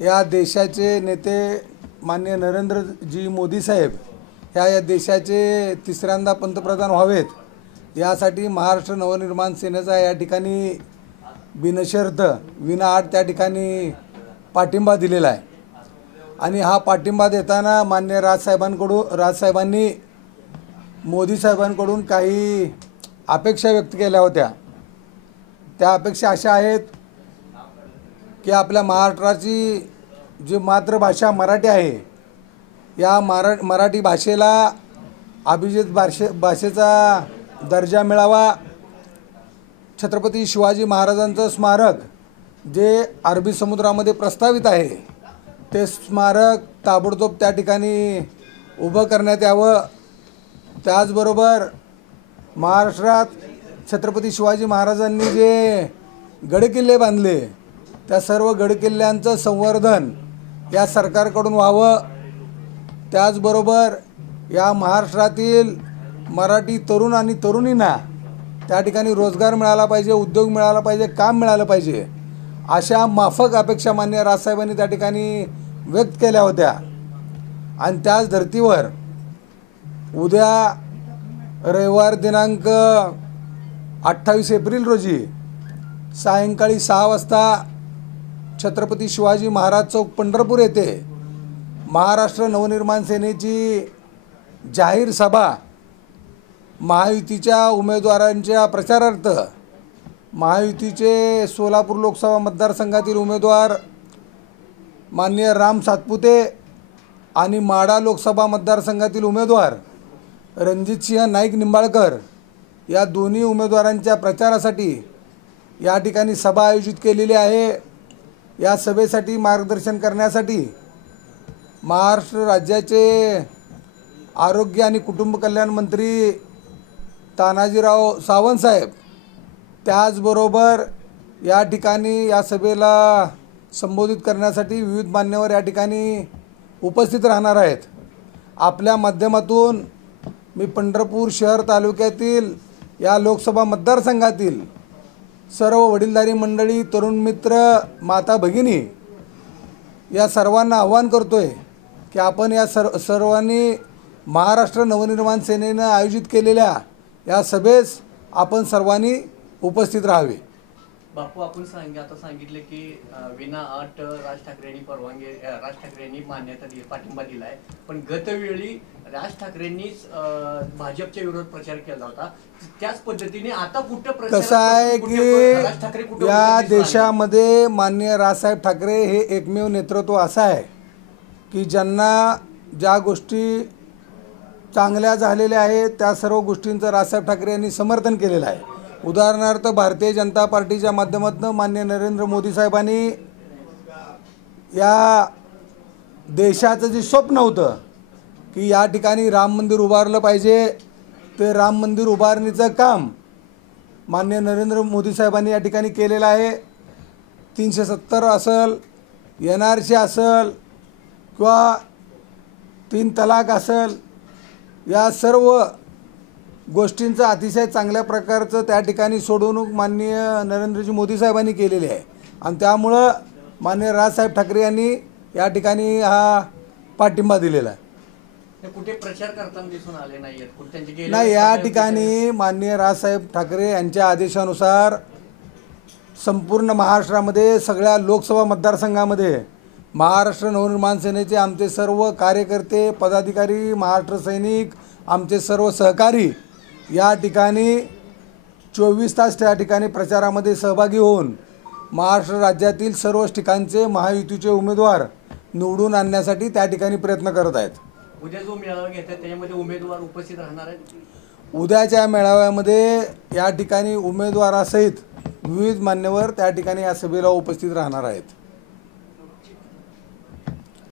या देशाचे नेते माननीय नरेंद्रजी मोदी साहेब या देशाचे तिसऱ्यांदा पंतप्रधान व्हावेत यासाठी महाराष्ट्र नवनिर्माण सेनेचा या ठिकाणी बिनशर्त विनाअट त्या ठिकाणी पाठिंबा दिलेला आहे। आणि हा पाठिंबा देताना माननीय राजसाहेबांनी मोदी साहेबांकडून काही अपेक्षा व्यक्त केल्या होत्या। त्या अपेक्षा अशा आहेत की आपल्या महाराष्ट्राची जी मातृभाषा मराठी आहे या मराठी भाषेला अभिजात भाषेचा दर्जा मिळावा। छत्रपती शिवाजी महाराजांचं स्मारक जे अरबी समुद्रामध्ये प्रस्तावित आहे ते स्मारक ताबडतोब त्या ठिकाणी उभं करण्यात यावं। त्याचबरोबर महाराष्ट्रात छत्रपती शिवाजी महाराजांनी जे गडकिल्ले बांधले त्या सर्व गडकिल्ल्यांचं संवर्धन या सरकारकडून व्हावं। त्याचबरोबर या महाराष्ट्रातील मराठी तरुण आणि तरुणींना त्या ठिकाणी रोजगार मिळाला पाहिजे, उद्योग मिळाला पाहिजे, काम मिळालं पाहिजे अशा माफक अपेक्षा माननीय राजसाहेबांनी त्या ठिकाणी व्यक्त केल्या होत्या। आणि त्याच धर्तीवर उद्या रविवार दिनांक 28 एप्रिल रोजी सायंकाळी 6 वाजता छत्रपती शिवाजी महाराज चौक पंढरपूर येथे महाराष्ट्र नवनिर्माण सेनेची जाहीर सभा महायुतीच्या उमेदवारांच्या प्रचारार्थ महायुतीचे सोलापूर लोकसभा मतदारसंघातील उमेदवार माननीय राम सातपुते आणि माढा लोकसभा मतदारसंघातील उमेदवार रणजितसिंह नाईक निंबाळकर या दोन्ही उमेदवारांच्या प्रचारासाठी या ठिकाणी सभा आयोजित केलेली आहे। या सभेसाठी मार्गदर्शन करण्यासाठी महाराष्ट्र राज्याचे आरोग्य आणि कुटुंब कल्याण मंत्री तानाजीराव सावंत साहेब त्याचबरोबर या ठिकाणी या सभेला संबोधित करण्यासाठी विविध मान्यवर या ठिकाणी उपस्थित राहणार आहेत। आपल्या माध्यमातून मी पंढरपूर शहर तालुक्यातील या लोकसभा मतदारसंघातील सर्व वडीलधारी मंडळी, तरुण मित्र, माता भगिनी या सर्वांना आवाहन करतोय की आपण या सर्वांनी महाराष्ट्र नवनिर्माण सेनेनं आयोजित केलेल्या या सभेस आपण सर्वांनी उपस्थित राहावे। बापू, आपण आता सांगितले की विनाअट राज ठाकरेंनी मान्यता पाठिंबा दिला आहे, पण गतवेळी राज ठाकरेंनीच भाजपच्या विरोधात प्रचार केला होता। त्याच पद्धतीने आता कुठं कसं आहे की या देशामध्ये माननीय राजसाहेब ठाकरे हे एकमेव नेतृत्व असं आहे की ज्यांना ज्या गोष्टी चांगल्या झालेल्या आहेत त्या सर्व गोष्टींचं राजसाहेब ठाकरे यांनी समर्थन केलेलं आहे। उदाहरणार्थ भारतीय जनता पार्टीच्या माध्यमातून माननीय नरेंद्र मोदी साहेबांनी या देशाचं जे स्वप्न होतं की या ठिकाणी राम मंदिर उभारलं पाहिजे ते राम मंदिर उभारणीचं काम माननीय नरेंद्र मोदी साहेबांनी या ठिकाणी केलेलं आहे। 370 असेल, NRC असेल किंवा 3 तलाक असेल, या सर्व गोष्टींचं अतिशय चांगल्या प्रकारचं त्या ठिकाणी सोडवणूक माननीय नरेंद्रजी मोदी साहेबांनी केलेली आहे। आणि त्यामुळं माननीय राजसाहेब ठाकरे यांनी या ठिकाणी हा पाठिंबा दिलेला आहे। कुठे प्रचार करताना दिसून आले नाहीत नाही, या ठिकाणी माननीय राजसाहेब ठाकरे यांच्या आदेशानुसार संपूर्ण महाराष्ट्रामध्ये सगळ्या लोकसभा मतदारसंघामध्ये महाराष्ट्र नवनिर्माण सेनेचे आमचे सर्व कार्यकर्ते, पदाधिकारी, महाराष्ट्र सैनिक, आमचे सर्व सहकारी या ठिकाणी 24 तास त्या ठिकाणी प्रचारामध्ये सहभागी होऊन महाराष्ट्र राज्यातील सर्व ठिकाणचे महायुतीचे उमेदवार निवडून आणण्यासाठी त्या ठिकाणी प्रयत्न करत आहेत। उद्या जो मेळावा घेतात त्याच्यामध्ये उमेदवार उपस्थित राहणार आहेत। उद्याच्या मेळाव्यामध्ये या ठिकाणी उमेदवारासहित विविध मान्यवर त्या ठिकाणी या सभेला उपस्थित राहणार आहेत।